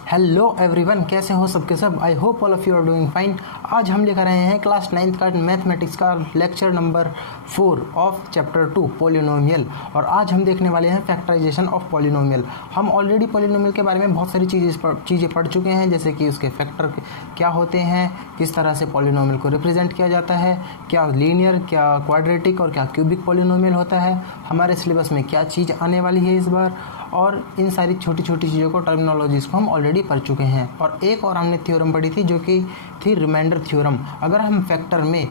Hello everyone, कैसे हो सबके सब। I hope all of you are doing fine. आज हम लेकर आए हैं क्लास 9th का मैथमेटिक्स का lecture number 4 of chapter 2 polynomial. और आज हम देखने वाले हैं फैक्टराइजेशन ऑफ पॉलिनोमियल। हम ऑलरेडी पॉलिनोमियल के बारे में बहुत सारी चीज़ें पढ़ चुके हैं, जैसे कि उसके फैक्टर क्या होते हैं, किस तरह से पॉलिनोमियल को रिप्रेजेंट किया जाता है, क्या लीनियर, क्या क्वाड्रेटिक और क्या क्यूबिक पॉलिनोमियल होता है, हमारे सिलेबस में क्या चीज़ आने वाली है इस बार, और इन सारी छोटी छोटी चीज़ों को, टर्मिनोलॉजीज़ को हम ऑलरेडी पढ़ चुके हैं। और एक और हमने थ्योरम पढ़ी थी जो कि थी रिमाइंडर थ्योरम। अगर हम फैक्टर में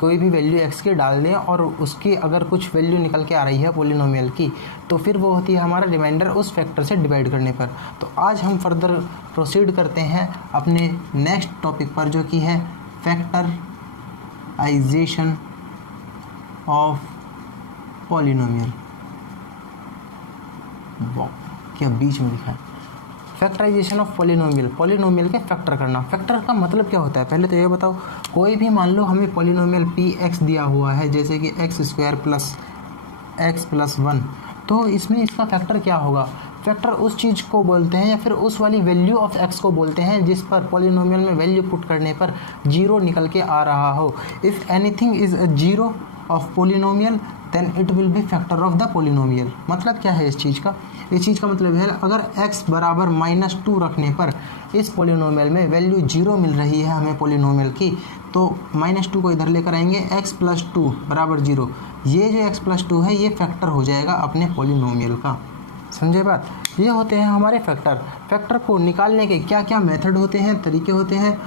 कोई भी वैल्यू x की डाल दें और उसकी अगर कुछ वैल्यू निकल के आ रही है पॉलिनोमियल की, तो फिर वो होती है हमारा रिमाइंडर उस फैक्टर से डिवाइड करने पर। तो आज हम फर्दर प्रोसीड करते हैं अपने नेक्स्ट टॉपिक पर, जो कि है फैक्टराइजेशन ऑफ पॉलिनोमियल। क्या बीच में लिखा है फैक्टराइजेशन ऑफ पॉलिनोमियल। पॉलिनोमियल के फैक्टर करना। फैक्टर का मतलब क्या होता है, पहले तो ये बताओ। कोई भी मान लो हमें पॉलिनोमियल px दिया हुआ है, जैसे कि x² प्लस x प्लस 1, तो इसमें इसका फैक्टर क्या होगा। फैक्टर उस चीज़ को बोलते हैं या फिर उस वाली वैल्यू ऑफ x को बोलते हैं जिस पर पॉलिनोमियल में वैल्यू पुट करने पर जीरो निकल के आ रहा हो। If anything is a zero of polynomial then it will be factor of the polynomial. मतलब क्या है इस चीज़ का, इस चीज़ का मतलब है अगर x बराबर -2 रखने पर इस पॉलिनोमियल में वैल्यू 0 मिल रही है हमें पॉलिनोमियल की, तो -2 को इधर लेकर आएंगे, x + 2 बराबर 0। ये जो x + 2 है ये फैक्टर हो जाएगा अपने पॉलिनोमियल का। समझे बात। ये होते हैं हमारे फैक्टर। फैक्टर को निकालने के क्या क्या मेथड होते हैं, तरीके होते हैं।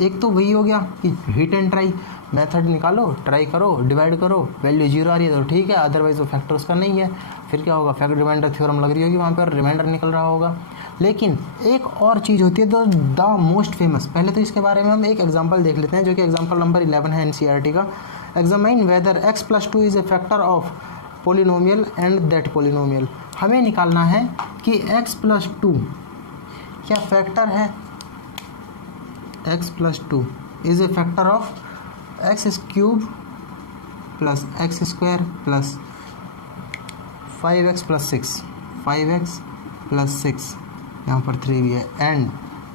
एक तो वही हो गया कि हिट एंड ट्राई मेथड, निकालो, ट्राई करो, डिवाइड करो, वैल्यू 0 आ रही है तो ठीक है, अदरवाइज वो फैक्टर उसका नहीं है। फिर क्या होगा, फैक्टर रिमाइंडर थ्योरम लग रही होगी, वहाँ पर रिमाइंडर निकल रहा होगा। लेकिन एक और चीज़ होती है द मोस्ट फेमस। पहले तो इसके बारे में हम एक एग्जांपल देख लेते हैं, जो कि एग्जांपल नंबर 11 है NCERT का। Examine whether x + 2 is a factor of polynomial and that polynomial. हमें निकालना है कि x + 2 क्या फैक्टर है। x + 2 is a factor of x³ plus x² plus 5x + 6, 5x + 6, यहाँ पर 3 भी है, एंड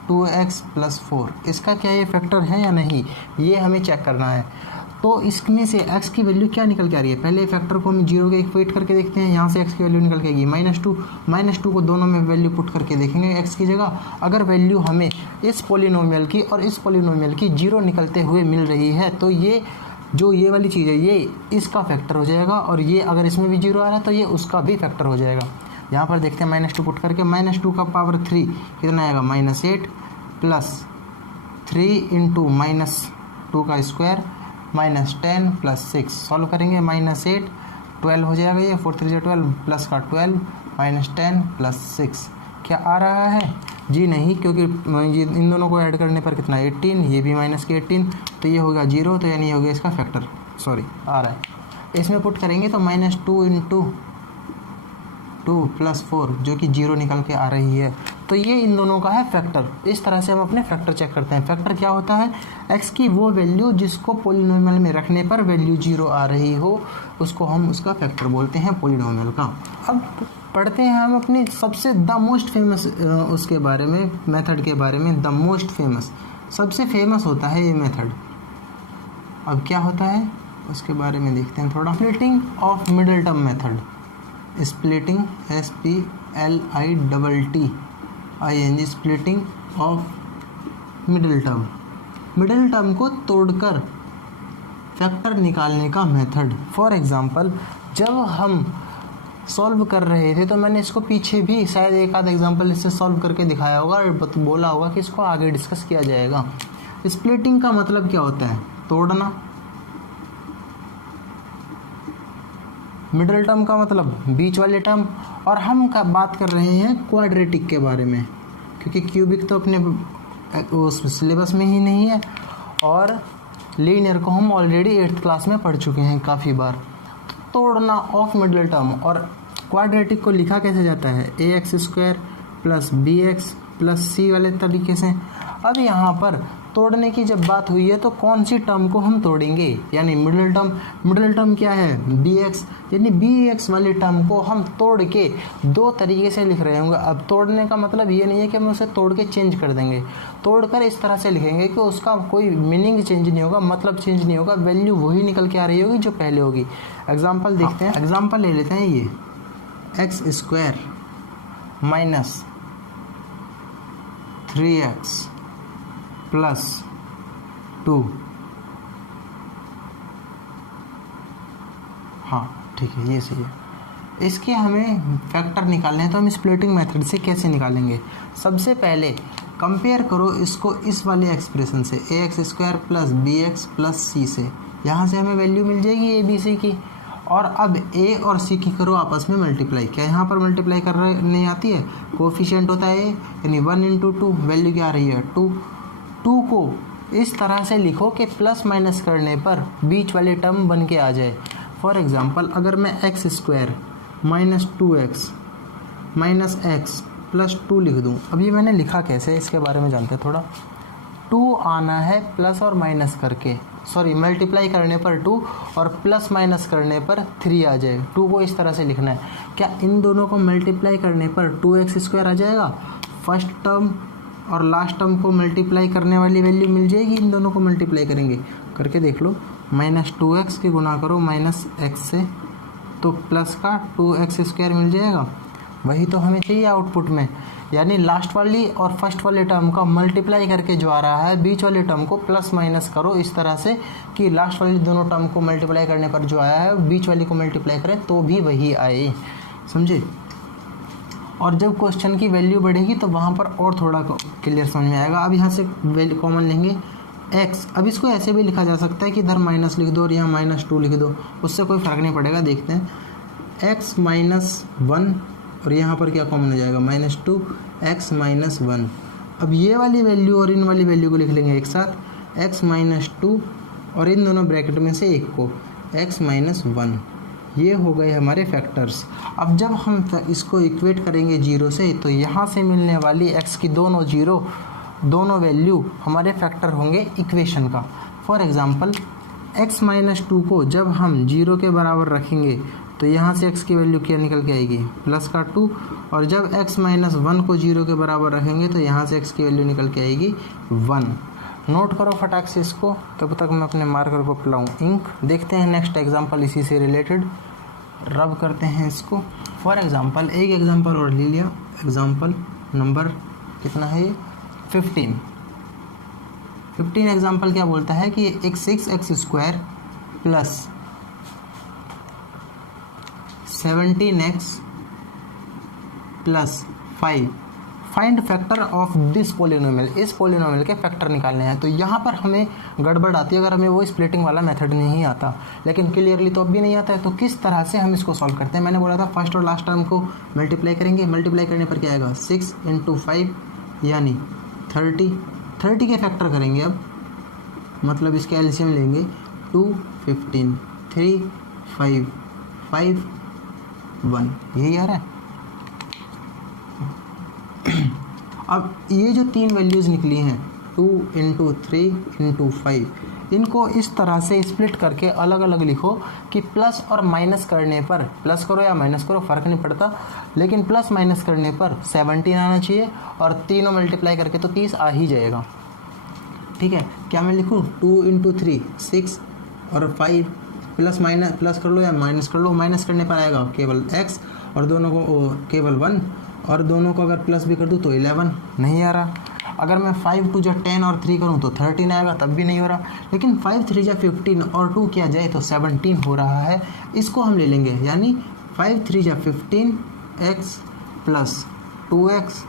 2x + 4। इसका क्या ये फैक्टर है या नहीं, ये हमें चेक करना है। तो इसमें से x की वैल्यू क्या निकल के आ रही है, पहले फैक्टर को हम 0 के इक्वेट करके देखते हैं। यहाँ से x की वैल्यू निकल के आएगी -2 को दोनों में वैल्यू पुट करके देखेंगे x की जगह। अगर वैल्यू हमें इस पॉलिनोमियल की और इस पॉलिनोमियल की 0 निकलते हुए मिल रही है, तो ये जो ये वाली चीज़ है ये इसका फैक्टर हो जाएगा, और ये अगर इसमें भी 0 आ रहा है तो ये उसका भी फैक्टर हो जाएगा। यहाँ पर देखते हैं -2 पुट करके, -2 का पावर 3 कितना आएगा, -8 प्लस 3 × -2 का स्क्वायर -10 प्लस 6। सॉल्व करेंगे, -8 12 हो जाएगा, ये 4 3 12 प्लस का 12 -10 प्लस 6 क्या आ रहा है जी, नहीं, क्योंकि ये इन दोनों को ऐड करने पर कितना 18, ये भी -18, तो ये होगा 0, तो यानी हो गया इसका फैक्टर, सॉरी आ रहा है। इसमें पुट करेंगे तो -2 × 2 + 4 जो कि 0 निकल के आ रही है, तो ये इन दोनों का है फैक्टर। इस तरह से हम अपने फैक्टर चेक करते हैं। फैक्टर क्या होता है, x की वो वैल्यू जिसको पॉलिनोमियल में रखने पर वैल्यू 0 आ रही हो, उसको हम उसका फैक्टर बोलते हैं पॉलिनोमियल का। अब पढ़ते हैं हम अपनी सबसे द मोस्ट फेमस उसके बारे में, मेथड के बारे में। द मोस्ट फेमस, सबसे फेमस होता है ये मेथड। अब क्या होता है उसके बारे में देखते हैं थोड़ा। Splitting of middle term method. Splitting SPLITTING, splitting of middle term. Middle term को तोड़कर फैक्टर निकालने का मेथड। फॉर एग्जांपल, जब हम सॉल्व कर रहे थे तो मैंने इसको पीछे भी शायद एक आध एग्जांपल इससे सॉल्व करके दिखाया होगा और बोला होगा कि इसको आगे डिस्कस किया जाएगा। स्प्लिटिंग का मतलब क्या होता है, तोड़ना। मिडिल टर्म का मतलब बीच वाले टर्म। और हम बात कर रहे हैं क्वाड्रेटिक के बारे में, क्योंकि क्यूबिक तो अपने उस सिलेबस में ही नहीं है, और लीनियर को हम ऑलरेडी 8th क्लास में पढ़ चुके हैं काफ़ी बार। तोड़ना ऑफ मिडिल टर्म। और क्वाड्रेटिक को लिखा कैसे जाता है, ax² + bx + c वाले तरीके से। अब यहाँ पर तोड़ने की जब बात हुई है तो कौन सी टर्म को हम तोड़ेंगे, यानी मिडिल टर्म क्या है bx, यानी bx वाली टर्म को हम तोड़ के दो तरीके से लिख रहे होंगे। अब तोड़ने का मतलब ये नहीं है कि हम उसे तोड़ के चेंज कर देंगे, तोड़कर इस तरह से लिखेंगे कि उसका कोई मीनिंग चेंज नहीं होगा, मतलब चेंज नहीं होगा, वैल्यू वही निकल के आ रही होगी जो पहले होगी। एग्जाम्पल देखते हैं, एग्जाम्पल ले लेते हैं, ये x square minus 3x plus 2, हाँ ठीक है ये सही है। इसके हमें फैक्टर निकालने हैं तो हम स्प्लिटिंग मेथड से कैसे निकालेंगे। सबसे पहले कंपेयर करो इसको इस वाले एक्सप्रेशन से, ax² plus bx plus c से, यहाँ से हमें वैल्यू मिल जाएगी a b c की। और अब a और c की करो आपस में मल्टीप्लाई, क्या यहाँ पर मल्टीप्लाई करने आती है, कोफिशिएंट होता है यानी 1 × 2, वैल्यू क्या आ रही है 2। 2 को इस तरह से लिखो कि प्लस माइनस करने पर बीच वाली टर्म बन के आ जाए। फॉर एग्जांपल अगर मैं x² minus 2x minus x plus 2 लिख दूँ, अब ये मैंने लिखा कैसे इसके बारे में जानते हैं थोड़ा। 2 आना है प्लस और माइनस करके, सॉरी मल्टीप्लाई करने पर 2 और प्लस माइनस करने पर 3 आ जाए। 2 को इस तरह से लिखना है, क्या इन दोनों को मल्टीप्लाई करने पर 2x² आ जाएगा, फर्स्ट टर्म और लास्ट टर्म को मल्टीप्लाई करने वाली वैल्यू मिल जाएगी। इन दोनों को मल्टीप्लाई करेंगे, करके देख लो, माइनस 2x के गुना करो माइनस x से तो प्लस का 2x² मिल जाएगा। वही तो हमें चाहिए आउटपुट में, यानी लास्ट वाली और फर्स्ट वाले टर्म का मल्टीप्लाई करके जो आ रहा है बीच वाले टर्म को प्लस माइनस करो इस तरह से कि लास्ट वाली दोनों टर्म को मल्टीप्लाई करने पर जो आया है बीच वाली को मल्टीप्लाई करें तो भी वही आए, समझे। और जब क्वेश्चन की वैल्यू बढ़ेगी तो वहाँ पर और थोड़ा क्लियर समझ में आएगा। अब यहाँ से वैल्यू कॉमन लेंगे x, अब इसको ऐसे भी लिखा जा सकता है कि इधर माइनस लिख दो और यहाँ -2 लिख दो, उससे कोई फ़र्क नहीं पड़ेगा। देखते हैं x माइनस 1 और यहाँ पर क्या कॉमन हो जाएगा -2 x माइनस 1। अब ये वाली वैल्यू और इन वाली वैल्यू को लिख लेंगे एक साथ, x माइनस 2 और इन दोनों ब्रैकेट में से एक को x माइनस 1। ये हो गए हमारे फैक्टर्स। अब जब हम इसको इक्वेट करेंगे 0 से तो यहाँ से मिलने वाली x की दोनों वैल्यू हमारे फैक्टर होंगे इक्वेशन का। फॉर एग्ज़ाम्पल x माइनस 2 को जब हम 0 के बराबर रखेंगे तो यहाँ से x की वैल्यू क्या निकल के आएगी, प्लस का 2, और जब x माइनस 1 को 0 के बराबर रखेंगे तो यहाँ से x की वैल्यू निकल के आएगी 1। नोट करो फटाक से इसको, तब तक मैं अपने मार्कर को पिलाऊँ इंक। देखते हैं नेक्स्ट एग्जांपल इसी से रिलेटेड, रब करते हैं इसको। फॉर एग्जांपल एक एग्जांपल और ले लिया, एग्जांपल नंबर कितना है ये 15 एग्जांपल क्या बोलता है कि एक 6x² plus 17x plus 5 find factor of this polynomial, इस पोलिनोमियल के फैक्टर निकालने हैं। तो यहाँ पर हमें गड़बड़ आती है अगर हमें वो स्प्लिटिंग वाला मेथड नहीं आता, लेकिन क्लियरली तो अब भी नहीं आता है। तो किस तरह से हम इसको सॉल्व करते हैं, मैंने बोला था फर्स्ट और लास्ट टर्म को मल्टीप्लाई करेंगे, मल्टीप्लाई करने पर क्या आएगा 6 × 5 यानी 30 के फैक्टर करेंगे। अब मतलब इसके एलसीएम लेंगे 2 15 3 5 5 1, यही आ रहा है। अब ये जो तीन वैल्यूज़ निकली हैं 2 × 3 × 5, इनको इस तरह से स्प्लिट करके अलग अलग लिखो कि प्लस और माइनस करने पर, प्लस करो या माइनस करो फ़र्क नहीं पड़ता, लेकिन प्लस माइनस करने पर 17 आना चाहिए और तीनों मल्टीप्लाई करके तो 30 आ ही जाएगा। ठीक है, क्या मैं लिखूँ 2 × 3 6 और 5 प्लस कर लो या माइनस कर लो, माइनस करने पर आएगा केवल x और दोनों को केवल 1, और दोनों को अगर प्लस भी कर दूँ तो 11 नहीं आ रहा। अगर मैं 5 × 2 = 10 और 3 करूँ तो 13 आएगा, तब भी नहीं हो रहा। लेकिन 5 × 3 = 15 और 2 किया जाए तो 17 हो रहा है। इसको हम ले लेंगे, यानी 5 × 3 = 15x प्लस 2x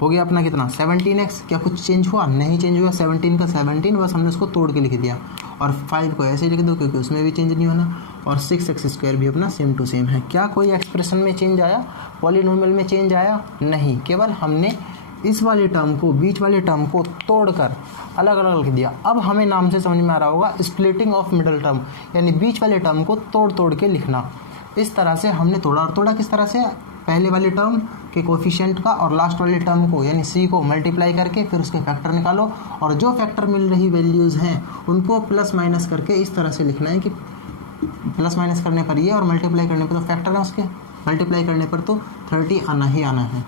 हो गया अपना कितना 17x। क्या कुछ चेंज हुआ? नहीं चेंज हुआ, 17 का 17, बस हमने उसको तोड़ के लिख दिया। और 5 को ऐसे लिख दो क्योंकि उसमें भी चेंज नहीं होना, और 6x² भी अपना सेम टू सेम है। क्या कोई एक्सप्रेशन में चेंज आया, पॉलिनोमियल में चेंज आया? नहीं, केवल हमने इस वाले टर्म को, बीच वाले टर्म को तोड़कर अलग अलग लिख दिया। अब हमें नाम से समझ में आ रहा होगा स्प्लिटिंग ऑफ मिडल टर्म, यानी बीच वाले टर्म को तोड़ तोड़ के लिखना। इस तरह से हमने तोड़ा, और तोड़ा किस तरह से, पहले वाले टर्म के कोफिशिएंट का और लास्ट वाले टर्म को यानी c को मल्टीप्लाई करके फिर उसके फैक्टर निकालो, और जो फैक्टर मिल रही वैल्यूज़ हैं उनको प्लस माइनस करके इस तरह से लिखना है कि प्लस माइनस करने पर ये और मल्टीप्लाई करने पर तो फैक्टर है उसके, मल्टीप्लाई करने पर तो 30 आना ही आना है।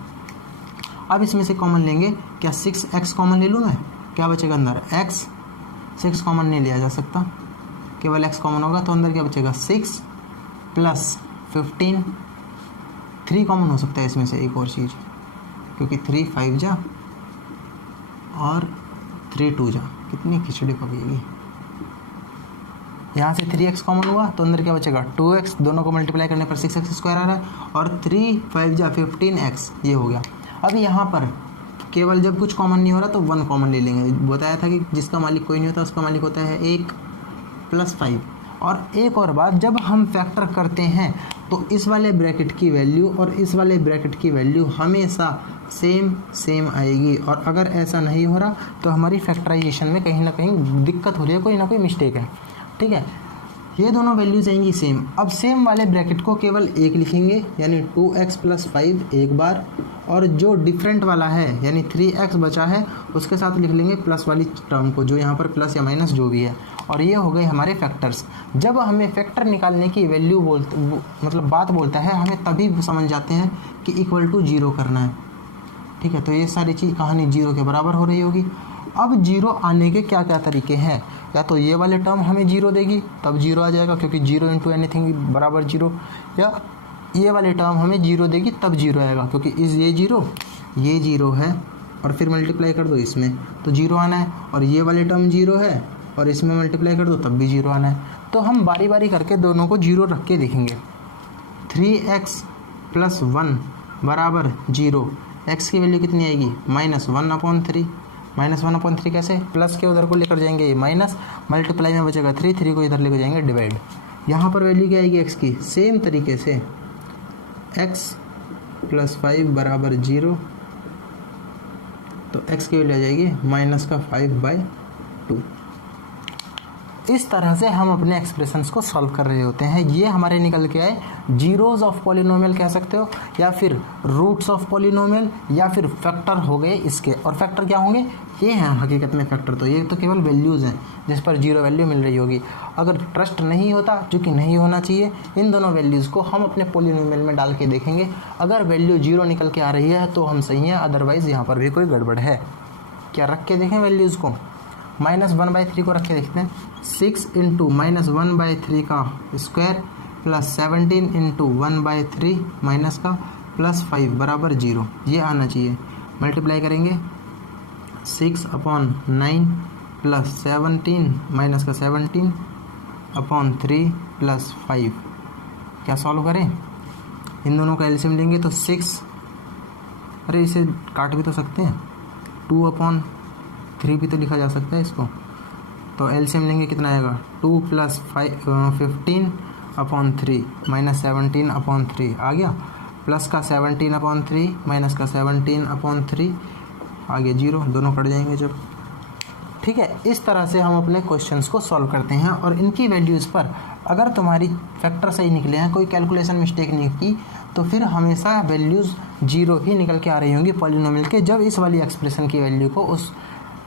अब इसमें से कॉमन लेंगे, क्या 6x कॉमन ले लूँ मैं, क्या बचेगा अंदर x, 6 कॉमन नहीं लिया जा सकता, केवल x कॉमन होगा तो अंदर क्या बचेगा 6 प्लस 15, 3 कॉमन हो सकता है इसमें से एक और चीज़, क्योंकि 3 5 जा और 3 2 जा, कितनी खिचड़ी पकेगी। यहाँ से 3x कॉमन हुआ तो अंदर क्या बचेगा 2x, दोनों को मल्टीप्लाई करने पर 6x स्क्वायर आ रहा है, और 3 5 जा 15x, ये हो गया। अब यहाँ पर केवल जब कुछ कॉमन नहीं हो रहा तो 1 कॉमन ले लेंगे, बताया था कि जिसका मालिक कोई नहीं होता उसका मालिक होता है 1 प्लस 5। और एक और बात, जब हम फैक्टर करते हैं तो इस वाले ब्रैकेट की वैल्यू और इस वाले ब्रैकेट की वैल्यू हमेशा सेम आएगी, और अगर ऐसा नहीं हो रहा तो हमारी फैक्टराइजेशन में कहीं ना कहीं दिक्कत हो रही है, कोई ना कोई मिस्टेक है, ठीक है। ये दोनों वैल्यूज आएंगी सेम। अब सेम वाले ब्रैकेट को केवल एक लिखेंगे यानी 2x प्लस 5 एक बार, और जो डिफरेंट वाला है यानी 3x बचा है उसके साथ लिख लेंगे प्लस वाली टर्म को, जो यहाँ पर प्लस या माइनस जो भी है, और ये हो गए हमारे फैक्टर्स। जब हमें फैक्टर निकालने की वैल्यू मतलब बात बोलता है, हमें तभी समझ जाते हैं कि इक्वल टू 0 करना है, ठीक है। तो ये सारी चीज़ कहानी 0 के बराबर हो रही होगी। अब 0 आने के क्या क्या तरीके हैं, या तो ये वाले टर्म हमें 0 देगी तब 0 आ जाएगा क्योंकि 0 इंटू एनीथिंग बराबर 0, या ये वाले टर्म हमें 0 देगी तब 0 आएगा क्योंकि ये 0 है और फिर मल्टीप्लाई कर दो इसमें तो 0 आना है, और ये वाले टर्म 0 है और इसमें मल्टीप्लाई कर दो तब भी 0 आना है। तो हम बारी बारी करके दोनों को 0 रख के देखेंगे। 3x प्लस 1 बराबर 0, x की वैल्यू कितनी आएगी -1/3, -1/3 कैसे, प्लस के उधर को लेकर जाएंगे माइनस, मल्टीप्लाई में बचेगा 3 को इधर लेकर जाएंगे डिवाइड। यहाँ पर वैल्यू क्या आएगी x की, सेम तरीके से x प्लस 5 बराबर 0, तो x की वैल्यू आ जाएगी -5/2। इस तरह से हम अपने एक्सप्रेशंस को सॉल्व कर रहे होते हैं। ये हमारे निकल के आए जीरोज ऑफ पॉलिनोमियल कह सकते हो, या फिर रूट्स ऑफ पॉलिनोमियल, या फिर फैक्टर हो गए इसके। और फैक्टर क्या होंगे, ये हैं हकीकत में फैक्टर, तो ये तो केवल वैल्यूज़ हैं जिस पर 0 वैल्यू मिल रही होगी। अगर ट्रस्ट नहीं होता, जो कि नहीं होना चाहिए, इन दोनों वैल्यूज़ को हम अपने पॉलिनोमियल में डाल के देखेंगे। अगर वैल्यू 0 निकल के आ रही है तो हम सही हैं, अदरवाइज़ यहाँ पर भी कोई गड़बड़ है। क्या रख के देखें वैल्यूज़ को, -1/3 को रख के देखते हैं। 6 इंटू -1/3 का स्क्वायर प्लस 17 इंटू 1/3 माइनस का प्लस 5 बराबर 0, ये आना चाहिए। मल्टीप्लाई करेंगे 6/9 प्लस 17 माइनस का 17/3 प्लस 5। क्या सॉल्व करें, इन दोनों का एलसीएम लेंगे तो 6, अरे इसे काट भी तो सकते हैं, 2/3 भी तो लिखा जा सकता है इसको। तो एलसीएम लेंगे कितना आएगा, 2 प्लस 15/3 माइनस 17/3 आ गया, प्लस का 17/3 माइनस का 17/3 आ गया 0, दोनों कट जाएंगे जब, ठीक है। इस तरह से हम अपने क्वेश्चंस को सॉल्व करते हैं। और इनकी वैल्यूज़ पर अगर तुम्हारी फैक्टर सही निकले हैं, कोई कैलकुलेशन मिस्टेक नहीं की, तो फिर हमेशा वैल्यूज़ 0 ही निकल के आ रही होंगी पॉलिनोमियल के, जब इस वाली एक्सप्रेशन की वैल्यू को उस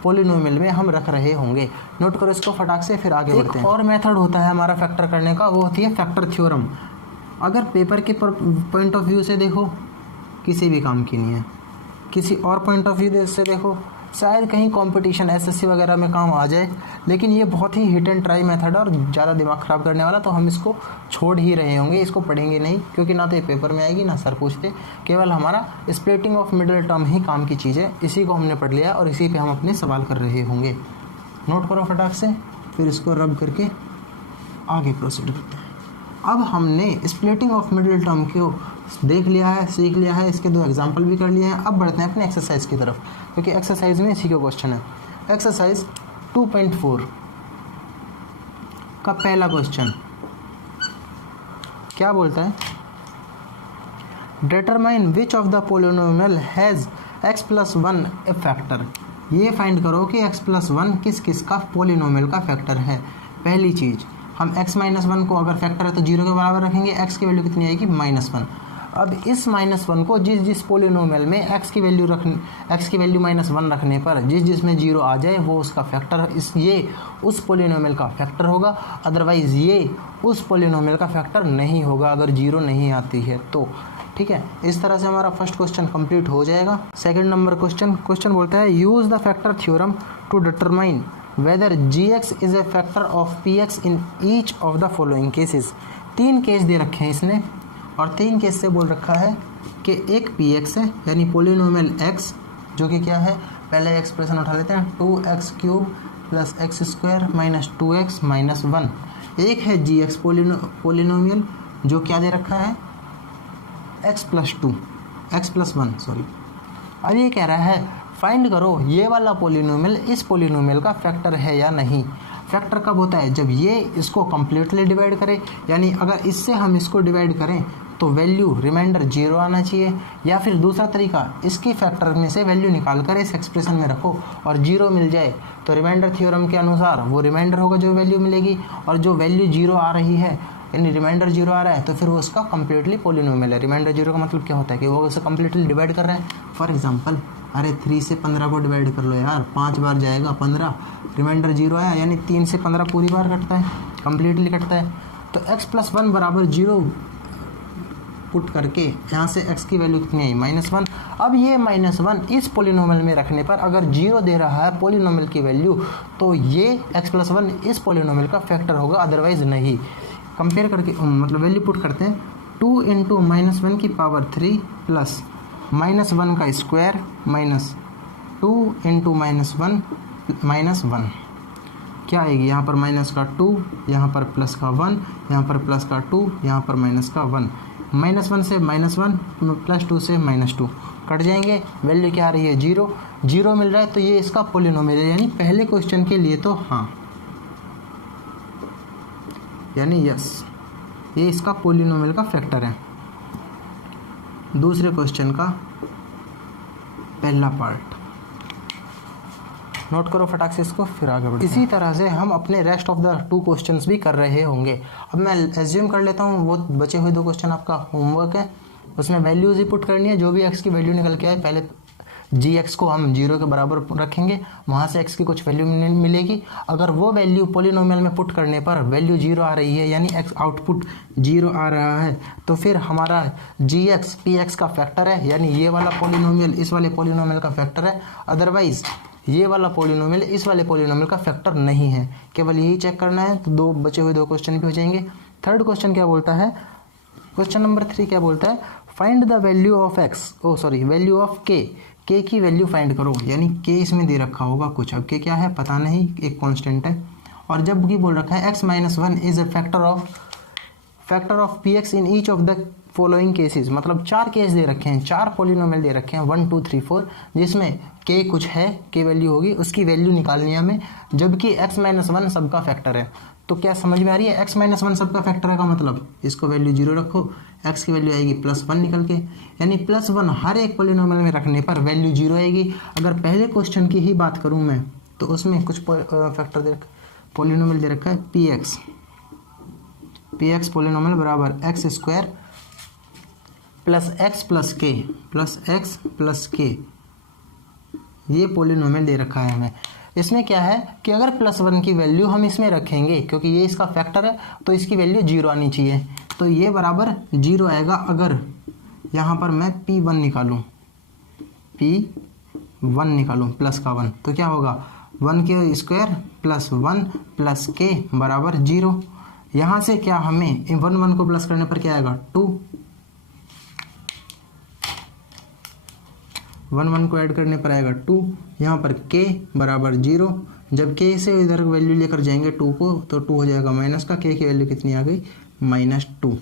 पॉलिनोमियल में हम रख रहे होंगे। नोट करो इसको फटाक से, फिर आगे बढ़ते हैं। और मेथड होता है हमारा फैक्टर करने का, वो होती है फैक्टर थ्योरम। अगर पेपर के पॉइंट ऑफ व्यू से देखो, किसी भी काम की नहीं है, किसी और पॉइंट ऑफ व्यू से देखो, शायद कहीं कंपटीशन एसएससी वगैरह में काम आ जाए, लेकिन ये बहुत ही हिट एंड ट्राई मेथड है और ज़्यादा दिमाग ख़राब करने वाला, तो हम इसको छोड़ ही रहे होंगे, इसको पढ़ेंगे नहीं, क्योंकि ना तो ये पेपर में आएगी ना सर पूछते। केवल हमारा स्प्लिटिंग ऑफ मिडिल टर्म ही काम की चीज़ है, इसी को हमने पढ़ लिया और इसी पे हम अपने सवाल कर रहे होंगे। नोट करो फटाक से, फिर इसको रब करके आगे प्रोसीड करते हैं। अब हमने स्प्लिटिंग ऑफ मिडिल टर्म को देख लिया है, सीख लिया है, इसके 2 एग्जाम्पल भी कर लिए हैं। अब बढ़ते हैं अपने एक्सरसाइज की तरफ, क्योंकि एक्सरसाइज में इसी का क्वेश्चन है। एक्सरसाइज 2.4 का पहला क्वेश्चन क्या बोलता है, determine which of the polynomial has x + 1 A factor. ये फाइंड करो कि x + 1 किस किस का पॉलिनोमियल का फैक्टर है। पहली चीज़, हम x - 1 को अगर फैक्टर है तो 0 के बराबर रखेंगे, x की वैल्यू कितनी आएगी -1। अब इस -1 को जिस जिस पोलिनोमियल में x की वैल्यू -1 रखने पर जिसमें 0 आ जाए वो उसका फैक्टर, ये उस पोलिनोमियल का फैक्टर होगा, अदरवाइज ये उस पोलिनोमियल का फैक्टर नहीं होगा अगर 0 नहीं आती है तो। ठीक है, इस तरह से हमारा फर्स्ट क्वेश्चन कंप्लीट हो जाएगा। सेकंड नंबर क्वेश्चन बोलता है use the factor theorem to determine whether gx is a factor of px in each of the following cases. 3 case दे रखे हैं इसने और 3 केस से बोल रखा है कि एक px है यानी पोलिनोमियल x, जो कि क्या है, पहले एक्सप्रेशन उठा लेते हैं 2x³ plus x² minus 2x minus 1। एक है gx पोलिनोमियल जो क्या दे रखा है x प्लस 1 सॉरी। अब ये कह रहा है फाइंड करो ये वाला पोलिनोमियल इस पोलिनोमियल का फैक्टर है या नहीं। फैक्टर कब होता है, जब ये इसको कम्प्लीटली डिवाइड करे, यानी अगर इससे हम इसको डिवाइड करें तो वैल्यू रिमाइंडर 0 आना चाहिए, या फिर दूसरा तरीका इसकी फैक्टर में से वैल्यू निकाल कर इस एक्सप्रेशन में रखो और 0 मिल जाए तो रिमाइंडर थ्योरम के अनुसार वो रिमाइंडर होगा जो वैल्यू मिलेगी, और जो वैल्यू 0 आ रही है यानी रिमाइंडर 0 आ रहा है तो फिर वो उसका कम्प्लीटली पोलिनोमियल है। रिमाइंडर 0 का मतलब क्या होता है कि वो उसे कम्प्लीटली डिवाइड कर रहा है। फॉर एग्जांपल, अरे 3 से 15 को डिवाइड कर लो यार, 5 बार जाएगा 15, रिमाइंडर 0 आया यानी 3 से 15 पूरी बार कटता है, कम्प्लीटली कटता है। तो x प्लस 1 बराबर 0 पुट करके यहाँ से x की वैल्यू कितनी आई -1। अब ये -1 इस पोलिनोमियल में रखने पर अगर 0 दे रहा है पोलिनोमियल की वैल्यू तो ये x प्लस 1 इस पोलिनोमियल का फैक्टर होगा, अदरवाइज नहीं। कंपेयर करके मतलब वैल्यू पुट करते हैं 2 × -1 की पावर 3 प्लस -1 का स्क्वायर माइनस 2 × -1 -1 क्या आएगी, यहाँ पर माइनस का 2, यहाँ पर प्लस का 1, यहाँ पर प्लस का 2, यहाँ पर माइनस का 1, -1 से -1 प्लस 2 से -2 कट जाएंगे, वैल्यू क्या आ रही है 0 मिल रहा है। तो ये इसका पोलिनोमियल है, यानी पहले क्वेश्चन के लिए तो हाँ, यानी यस, ये इसका पोलिनोमियल का फैक्टर है। दूसरे क्वेश्चन का पहला पार्ट नोट करो फटाक से इसको, फिर आगे बढ़ते हैं। इसी तरह से हम अपने रेस्ट ऑफ द 2 क्वेश्चंस भी कर रहे होंगे। अब मैं एज्यूम कर लेता हूँ वो बचे हुए 2 क्वेश्चन आपका होमवर्क है, उसमें वैल्यूज ही पुट करनी है। जो भी x की वैल्यू निकल के आए पहले gx को हम 0 के बराबर रखेंगे, वहाँ से x की कुछ वैल्यू मिलेगी। अगर वो वैल्यू पोलिनोमियल में पुट करने पर वैल्यू 0 आ रही है यानी x आउटपुट 0 आ रहा है तो फिर हमारा gx px का फैक्टर है, यानी ये वाला पोलिनोमियल इस वाले पोलिनोमियल का फैक्टर है, अदरवाइज ये वाला पोलिनोमियल इस वाले पोलिनोमियल का फैक्टर नहीं है। केवल यही चेक करना है, तो बचे हुए 2 क्वेश्चन भी हो जाएंगे। थर्ड क्वेश्चन क्या बोलता है, क्वेश्चन नंबर 3 क्या बोलता है, find the value of value of k की वैल्यू फाइंड करो, यानी k इसमें दे रखा होगा कुछ, अब k क्या है पता नहीं, एक कांस्टेंट है। और जब की बोल रखा है x - 1 is a factor of px in each of the following cases, मतलब 4 केस दे रखे हैं, 4 पोलिनोमियल दे रखे हैं 1 2 3 4, जिसमें k कुछ है, k वैल्यू होगी, उसकी वैल्यू निकालनी है हमें, जबकि x - 1 सबका फैक्टर है। तो क्या समझ में आ रही है, x - 1 सबका फैक्टर है का मतलब इसको वैल्यू 0 रखो, x की वैल्यू आएगी +1 निकल के, यानी +1 हर एक पोलिनोमियल में रखने पर वैल्यू 0 आएगी। अगर पहले क्वेश्चन की ही बात करूं मैं तो उसमें कुछ फैक्टर पोलिनोमियल दे रखा है px पोलिनोमियल बराबर x² plus x plus k, ये पोलिनोमियल दे रखा है हमें। इसमें क्या है कि अगर +1 की वैल्यू हम इसमें रखेंगे क्योंकि ये इसका फैक्टर है तो इसकी वैल्यू 0 आनी चाहिए, तो ये बराबर 0 आएगा। अगर यहाँ पर मैं p1 निकालूँ प्लस का 1 तो क्या होगा 1 के स्क्वायर प्लस 1 प्लस k बराबर 0। यहाँ से क्या हमें 1 को प्लस करने पर क्या आएगा 2, 1 को ऐड करने पर आएगा 2, यहाँ पर k बराबर 0, जब k से इधर वैल्यू लेकर जाएंगे 2 को तो 2 हो जाएगा माइनस का, k की वैल्यू कितनी आ गई -2।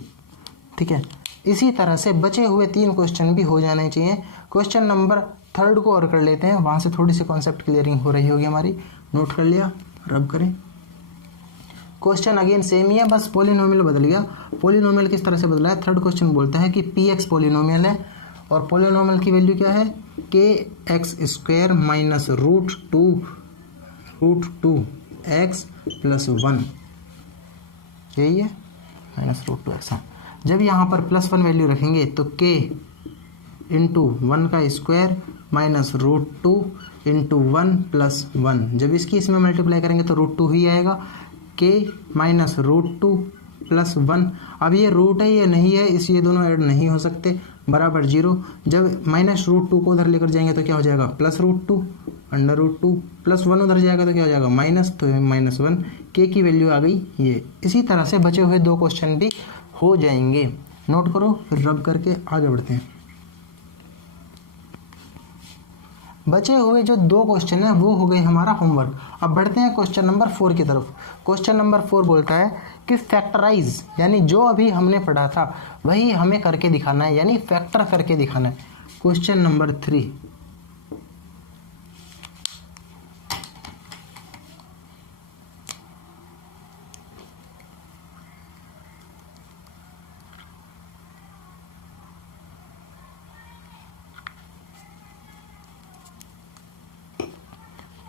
ठीक है, इसी तरह से बचे हुए 3 क्वेश्चन भी हो जाने चाहिए। क्वेश्चन नंबर 3 को और कर लेते हैं, वहाँ से थोड़ी सी कॉन्सेप्ट क्लियरिंग हो रही होगी हमारी। नोट कर लिया, रब करें। क्वेश्चन अगेन सेम ही है, बस पोलिनोमियल बदल गया। पोलिनोमियल किस तरह से बदला है, थर्ड क्वेश्चन बोलता है कि px पोलिनोमियल है और पोलिनोमियल की वैल्यू क्या है kx² माइनस √2x + 1, यही है -√2x। हाँ, जब यहाँ पर +1 वैल्यू रखेंगे तो k इंटू 1 का स्क्वायर माइनस √2 इंटू 1 + 1, जब इसकी इसमें मल्टीप्लाई करेंगे तो √2 ही आएगा, k माइनस √2 + 1। अब ये रूट है ये नहीं है, इसलिए दोनों ऐड नहीं हो सकते, बराबर 0। जब माइनस √2 को उधर लेकर जाएंगे तो क्या हो जाएगा +√2 √2 + 1 उधर जाएगा तो क्या हो जाएगा माइनस, तो -1, k की वैल्यू आ गई ये। इसी तरह से बचे हुए 2 क्वेश्चन भी हो जाएंगे। नोट करो, फिर रब करके आगे बढ़ते हैं। बचे हुए जो 2 क्वेश्चन है वो हो गए हमारा होमवर्क। अब बढ़ते हैं क्वेश्चन नंबर 4 की तरफ। क्वेश्चन नंबर 4 बोलता है कि फैक्टराइज, यानी जो अभी हमने पढ़ा था वही हमें करके दिखाना है, यानी फैक्टर करके दिखाना है। क्वेश्चन नंबर 3,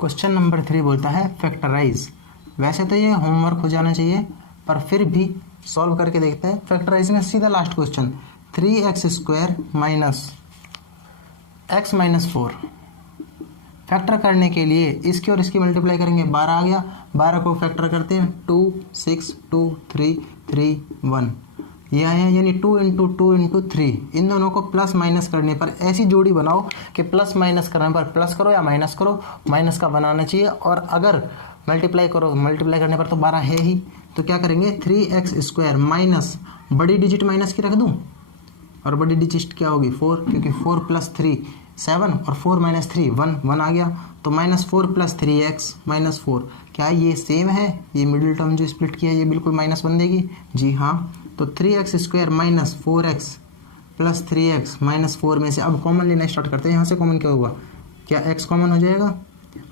क्वेश्चन नंबर 3 बोलता है फैक्टराइज। वैसे तो ये होमवर्क हो जाना चाहिए, पर फिर भी सॉल्व करके देखते हैं। फैक्टराइज में सीधा last question 3x² minus x minus 4। Factor करने के लिए इसकी और इसकी मल्टीप्लाई करेंगे, 12 आ गया, 12 को फैक्टर करते हैं 2 6 2 3 3 1, ये आए हैं, यानी 2 इंटू 2 इंटू 3। इन दोनों को प्लस माइनस करने पर ऐसी जोड़ी बनाओ कि प्लस माइनस करने पर प्लस करो या माइनस करो, माइनस का बनाना चाहिए। और अगर मल्टीप्लाई करो, मल्टीप्लाई करने पर तो 12 है ही, तो क्या करेंगे 3x² माइनस बड़ी डिजिट माइनस की रख दूं, और बड़ी डिजिट क्या होगी 4, क्योंकि 4 + 3 7 और 4 - 3 1 आ गया, तो -4 + 3x - 4। क्या ये सेम है? ये मिडिल टर्म जो स्प्लिट किया है ये बिल्कुल -1 देगी, जी हाँ। तो 3x² माइनस 4x + 3x - 4 में से अब कॉमन लेना स्टार्ट करते हैं। यहाँ से कॉमन क्या होगा, क्या x कॉमन हो जाएगा,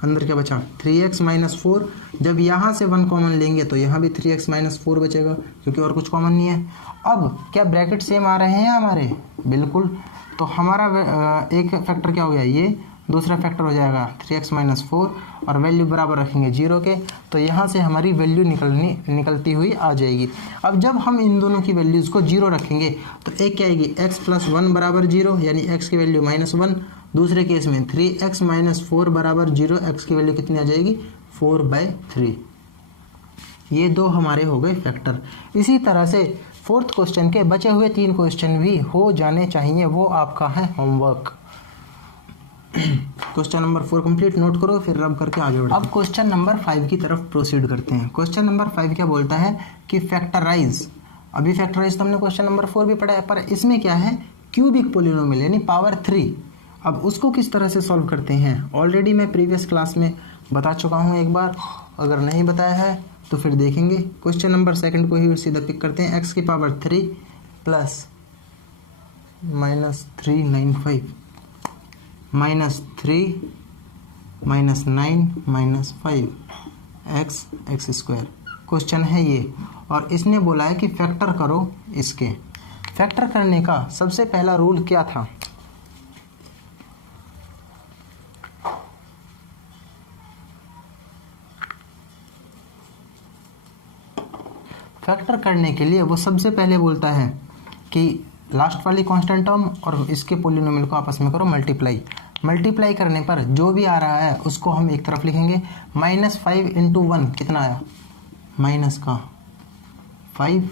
अंदर क्या बचा 3x - 4। जब यहाँ से 1 कॉमन लेंगे तो यहाँ भी 3x - 4 बचेगा, क्योंकि और कुछ कॉमन नहीं है। अब क्या ब्रैकेट सेम आ रहे हैं हमारे, बिल्कुल। तो हमारा एक फैक्टर क्या हो गया ये, दूसरा फैक्टर हो जाएगा 3x - 4, और वैल्यू बराबर रखेंगे 0 के, तो यहाँ से हमारी वैल्यू निकलती हुई आ जाएगी। अब जब हम इन दोनों की वैल्यूज़ को 0 रखेंगे तो एक क्या आएगी x + 1 = 0, यानी x की वैल्यू -1। दूसरे केस में 3x - 4 = 0, x की वैल्यू कितनी आ जाएगी 4/3। ये 2 हमारे हो गए फैक्टर। इसी तरह से 4th क्वेश्चन के बचे हुए 3 क्वेश्चन भी हो जाने चाहिए, वो आपका है homework. Question number 4 complete, note करो, फिर रब करके आगे बढ़ते हैं। अब क्वेश्चन नंबर 5 की तरफ प्रोसीड करते हैं। क्वेश्चन नंबर 5 क्या बोलता है कि फैक्टराइज, अभी फैक्टराइज तो हमने क्वेश्चन नंबर 4 भी पढ़ा है, पर इसमें क्या है क्यूबिक पोलिनोमियल यानी पावर 3। अब उसको किस तरह से सॉल्व करते हैं, ऑलरेडी मैं प्रीवियस क्लास में बता चुका हूँ एक बार, अगर नहीं बताया है तो फिर देखेंगे। क्वेश्चन नंबर 2 को ही सीधा पिक करते हैं, x की पावर 3 प्लस -395 -3 -9 -5 x² क्वेश्चन है ये। और इसने बोला है कि फैक्टर करो इसके। फैक्टर करने का सबसे पहला रूल क्या था, फैक्टर करने के लिए वो सबसे पहले बोलता है कि लास्ट वाली कांस्टेंट टर्म और इसके पोलिनोमियल को आपस में करो मल्टीप्लाई। मल्टीप्लाई करने पर जो भी आ रहा है उसको हम एक तरफ लिखेंगे। -5 × 1 कितना आया, माइनस का 5।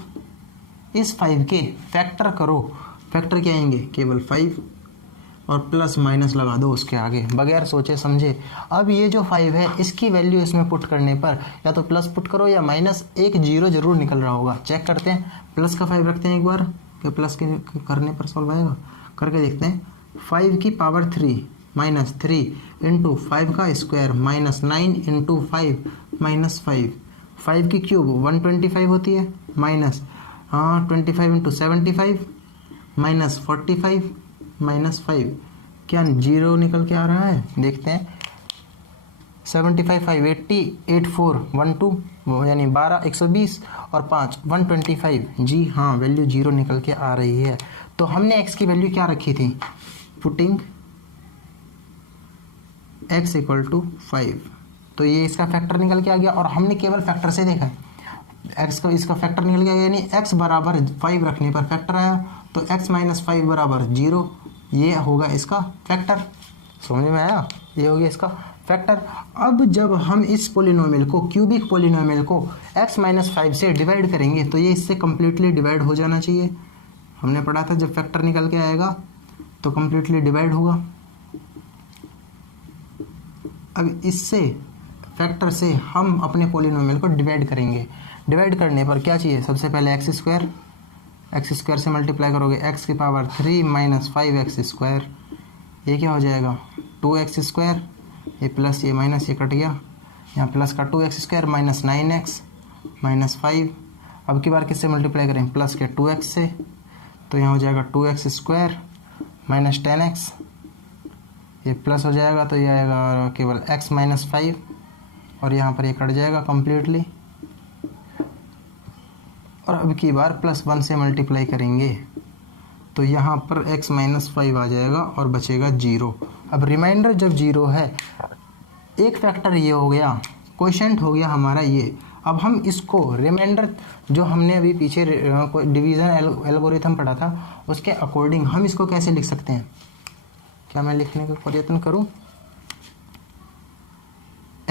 इस 5 के फैक्टर करो, फैक्टर क्या आएंगे केवल 5, और प्लस माइनस लगा दो उसके आगे बगैर सोचे समझे। अब ये जो 5 है इसकी वैल्यू इसमें पुट करने पर या तो प्लस पुट करो या माइनस, एक 0 जरूर निकल रहा होगा। चेक करते हैं, प्लस का 5 रखते हैं एक बार, कि प्लस के करने पर सॉल्व आएगा, करके देखते हैं। 5 की पावर 3 -3 × 5 का स्क्वायर -9 × 5 -5, 5 की क्यूब 125 होती है, माइनस 25 × 75 -45 -5, क्या 0 निकल के आ रहा है, देखते हैं। 75 5 80 8 4 12 यानी 12 120 और 5 125, जी हाँ वैल्यू 0 निकल के आ रही है। तो हमने x की वैल्यू क्या रखी थी, पुटिंग x = 5, तो ये इसका फैक्टर निकल के आ गया। और हमने केवल फैक्टर से देखा है, एक्स का इसका फैक्टर निकल गया, यानी एक्स बराबर 5 रखने पर फैक्टर आया, तो एक्स माइनस 5 बराबर 0, ये होगा इसका फैक्टर। समझ में आया, ये हो गया इसका फैक्टर। अब जब हम इस पोलिनोमियल को, क्यूबिक पोलिनोमियल को x माइनस 5 से डिवाइड करेंगे तो ये इससे कम्प्लीटली डिवाइड हो जाना चाहिए। हमने पढ़ा था जब फैक्टर निकल के आएगा तो कम्प्लीटली डिवाइड होगा। अब इससे फैक्टर से हम अपने पोलिनोमियल को डिवाइड करेंगे। डिवाइड करने पर क्या चाहिए, सबसे पहले एक्स स्क्वायर से मल्टीप्लाई करोगे x की पावर 3 माइनस 5x², ये क्या हो जाएगा 2x², ये प्लस ये माइनस ये कट गया, यहाँ प्लस का 2x² माइनस 9x माइनस 5। अब की बार किससे मल्टीप्लाई करें, प्लस के 2x से, तो यहाँ हो जाएगा 2x² माइनस 10x, ये प्लस हो जाएगा तो ये आएगा केवल x माइनस 5, और यहाँ पर ये कट जाएगा कम्प्लीटली। और अब की बार +1 से मल्टीप्लाई करेंगे तो यहाँ पर x माइनस 5 आ जाएगा और बचेगा 0। अब रिमाइंडर जब 0 है, एक फैक्टर ये हो गया, क्वोशिएंट हो गया हमारा ये। अब हम इसको रिमाइंडर जो हमने अभी पीछे डिवीज़न एल्गोरिथम पढ़ा था उसके अकॉर्डिंग हम इसको कैसे लिख सकते हैं, क्या मैं लिखने का प्रयत्न करूं,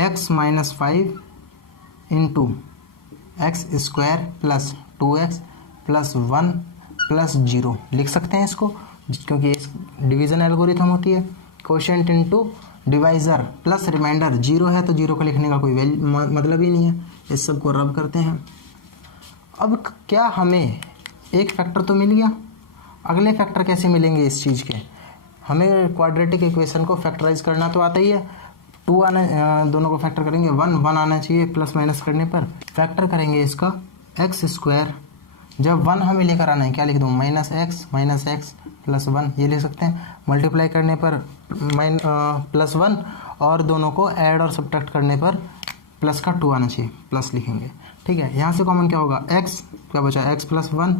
x minus 5 into x² plus 2x plus 1 plus 0 लिख सकते हैं इसको, क्योंकि इस डिवीज़न एल्गोरिथम होती है। Quotient into divisor plus remainder, 0 है तो 0 को लिखने का कोई मतलब ही नहीं है, इस सब को रब करते हैं। अब क्या हमें एक फैक्टर तो मिल गया, अगले फैक्टर कैसे मिलेंगे इस चीज़ के, हमें क्वाड्रेटिक इक्वेशन को फैक्टराइज करना तो आता ही है। 2 आना, दोनों को फैक्टर करेंगे 1 आना चाहिए, प्लस माइनस करने पर फैक्टर करेंगे इसका x²। जब 1 हमें लेकर आना है, क्या लिख दूँ, माइनस एक्स प्लस 1, ये लिख सकते हैं। मल्टीप्लाई करने पर +1, और दोनों को ऐड और सब्ट्रैक्ट करने पर प्लस का 2 आना चाहिए, प्लस लिखेंगे। ठीक है, यहाँ से कॉमन क्या होगा, x क्या बचा x प्लस 1,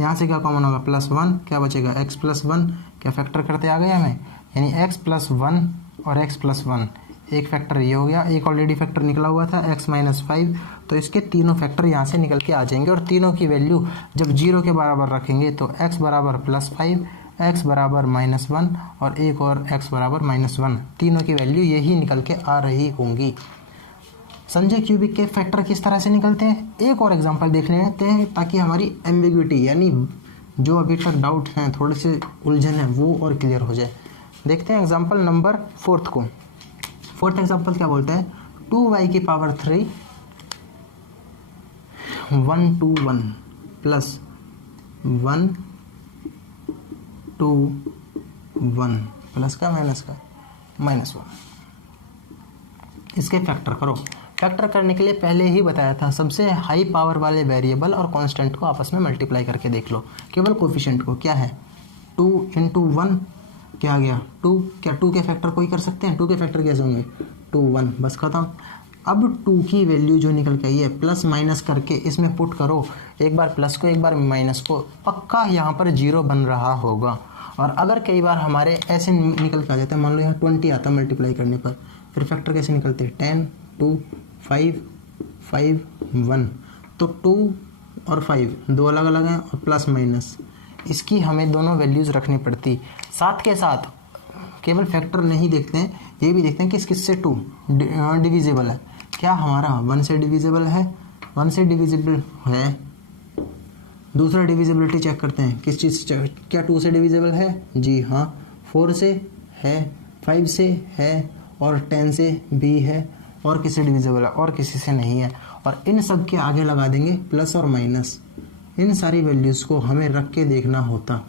यहाँ से क्या कॉमन होगा +1, क्या बचेगा x प्लस 1, क्या फैक्टर करते आ गए हमें, यानी x प्लस 1 और x प्लस 1, एक फैक्टर ये हो गया। एक ऑलरेडी फैक्टर निकला हुआ था x माइनस 5, तो इसके तीनों फैक्टर यहाँ से निकल के आ जाएंगे, और तीनों की वैल्यू जब 0 के बराबर रखेंगे तो x बराबर +5, x बराबर -1 और एक और x बराबर -1, तीनों की वैल्यू यही निकल के आ रही होंगी। संजय क्यूबिक के फैक्टर किस तरह से निकलते हैं, एक और एग्जांपल देख लेते हैं ताकि हमारी एम्बिग्विटी यानी जो अभी तक डाउट हैं, थोड़े से उलझन है, वो और क्लियर हो जाए। देखते हैं एग्जांपल नंबर 4 को। 4th एग्जांपल क्या बोलता है, 2y की पावर 3 1 2 1 प्लस 1 2 1 प्लस का -1, इसके फैक्टर करो। फैक्टर करने के लिए पहले ही बताया था, सबसे हाई पावर वाले वेरिएबल और कांस्टेंट को आपस में मल्टीप्लाई करके देख लो, केवल कोफिशिएंट को। क्या है 2 इंटू 1 क्या आ गया 2, क्या 2 के फैक्टर कोई कर सकते हैं, 2 के फैक्टर कैसे होंगे 2 1, बस खत्म। अब 2 की वैल्यू जो निकल के आई है प्लस माइनस करके इसमें पुट करो, एक बार प्लस को एक बार माइनस को, पक्का यहाँ पर 0 बन रहा होगा। और अगर कई बार हमारे ऐसे निकल के आ जाता है, मान लो यहाँ 20 आता मल्टीप्लाई करने पर, फिर फैक्टर कैसे निकलते हैं 10 2 5 5 1, तो 2 और 5 दो अलग अलग हैं और प्लस माइनस, इसकी हमें दोनों वैल्यूज़ रखनी पड़ती। साथ के साथ केवल फैक्टर नहीं देखते हैं, ये भी देखते हैं कि किससे 2 डिविजिबल है, क्या हमारा 1 से डिविजिबल है, 1 से डिविजिबल है। दूसरा डिविजिबिलिटी चेक करते हैं, किस चीज़ से, क्या 2 से डिविजिबल है, जी हाँ, 4 से है, 5 से है और 10 से भी है, और किसी डिविजिबल है और किसी से नहीं है। और इन सब के आगे लगा देंगे प्लस और माइनस, इन सारी वैल्यूज़ को हमें रख के देखना होता।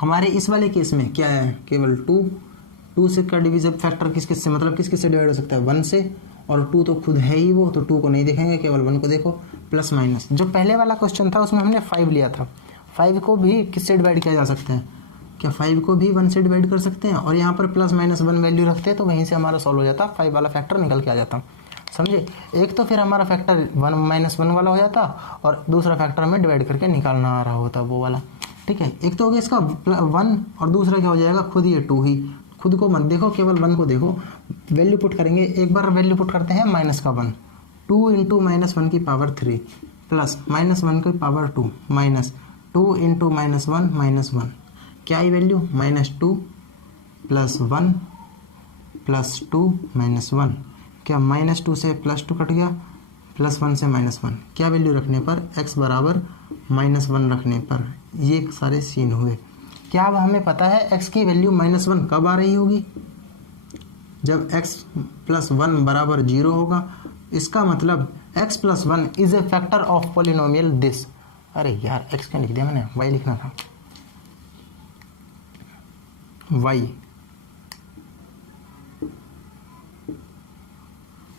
हमारे इस वाले केस में क्या है, केवल 2 से का डिविजिबल फैक्टर किस किस से, मतलब किस किस से डिवाइड हो सकता है 1 से, और 2 तो खुद है ही वो, तो 2 को नहीं देखेंगे, केवल 1 को देखो, प्लस माइनस। जो पहले वाला क्वेश्चन था उसमें हमने 5 लिया था, 5 को भी किससे डिवाइड किया जा सकते हैं, क्या 5 को भी 1 से डिवाइड कर सकते हैं, और यहाँ पर प्लस माइनस 1 वैल्यू रखते हैं तो वहीं से हमारा सॉल्व हो जाता, 5 वाला फैक्टर निकल के आ जाता, समझे। एक तो फिर हमारा फैक्टर 1 वाला हो जाता, और दूसरा फैक्टर हमें डिवाइड करके निकालना आ रहा होता वो वाला, ठीक है। एक तो हो गया इसका 1, और दूसरा क्या हो जाएगा, खुद ये 2 ही, खुद को मत देखो, केवल 1 को देखो। वैल्यू पुट करेंगे, एक बार वैल्यू पुट करते हैं -1, 2 इंटू -1 की पावर 3, प्लस -1 की पावर 2 माइनस 2 इंटू -1 क्या आई वैल्यू -2 प्लस 1 प्लस 2 -1 क्या -2 से +2 कट गया +1 से -1 क्या वैल्यू रखने पर x बराबर -1 रखने पर ये सारे सीन हुए। क्या अब हमें पता है x की वैल्यू -1 कब आ रही होगी, जब x + 1 बराबर 0 होगा। इसका मतलब x + 1 is a factor of polynomial this. अरे यार x क्या लिख दिया मैंने, y लिखना था,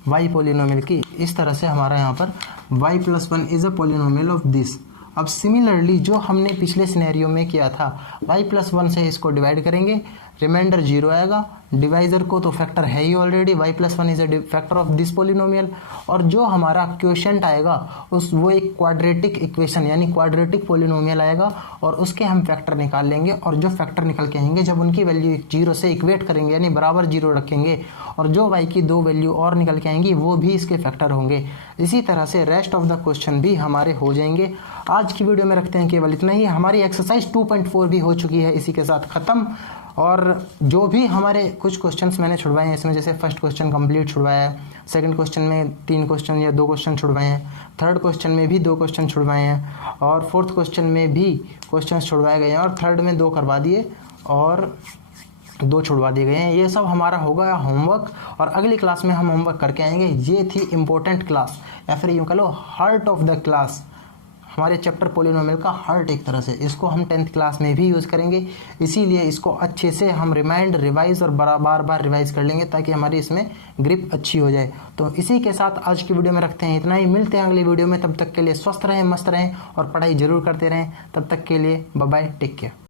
y पॉलिनोमियल की। इस तरह से हमारा यहाँ पर y + 1 is a polynomial of this. अब सिमिलरली जो हमने पिछले सिनेरियो में किया था, y + 1 से इसको डिवाइड करेंगे, रिमाइंडर 0 आएगा। डिवाइजर को तो फैक्टर है ही already, y + 1 is a factor of this polynomial. और जो हमारा क्वोशिएंट आएगा वो एक क्वाड्रेटिक इक्वेशन यानी क्वाड्रेटिक पॉलिनोमियल आएगा और उसके हम फैक्टर निकाल लेंगे। और जो फैक्टर निकल के आएंगे जब उनकी वैल्यू 0 से इक्वेट करेंगे यानी बराबर 0 रखेंगे, और जो y की 2 वैल्यू और निकल के आएंगी वो भी इसके फैक्टर होंगे। इसी तरह से रेस्ट ऑफ द क्वेश्चन भी हमारे हो जाएंगे। आज की वीडियो में रखते हैं केवल इतना ही। हमारी एक्सरसाइज 2.4 भी हो चुकी है इसी के साथ ख़त्म। और जो भी हमारे कुछ क्वेश्चंस मैंने छुड़वाए हैं इसमें, जैसे फर्स्ट क्वेश्चन कंप्लीट छुड़वाया है, सेकंड क्वेश्चन में 3 क्वेश्चन या 2 क्वेश्चन छुड़वाए हैं, थर्ड क्वेश्चन में भी 2 क्वेश्चन छुड़वाए हैं, और फोर्थ क्वेश्चन में भी क्वेश्चन छुड़वाए गए हैं, और थर्ड में 2 करवा दिए और 2 छुड़वा दिए गए हैं। ये सब हमारा होगा होमवर्क, और अगली क्लास में हम होमवर्क करके आएंगे। ये थी इम्पोर्टेंट क्लास, या फिर यूँ कह लो हार्ट ऑफ द क्लास, हमारे चैप्टर पॉलिनोमियल का हार्ट एक तरह से। इसको हम 10th क्लास में भी यूज़ करेंगे, इसीलिए इसको अच्छे से हम रिवाइज और बार बार रिवाइज कर लेंगे ताकि हमारी इसमें ग्रिप अच्छी हो जाए। तो इसी के साथ आज की वीडियो में रखते हैं इतना ही। मिलते हैं अगली वीडियो में, तब तक के लिए स्वस्थ रहें, मस्त रहें और पढ़ाई जरूर करते रहें। तब तक के लिए बाय बाय, टेक केयर।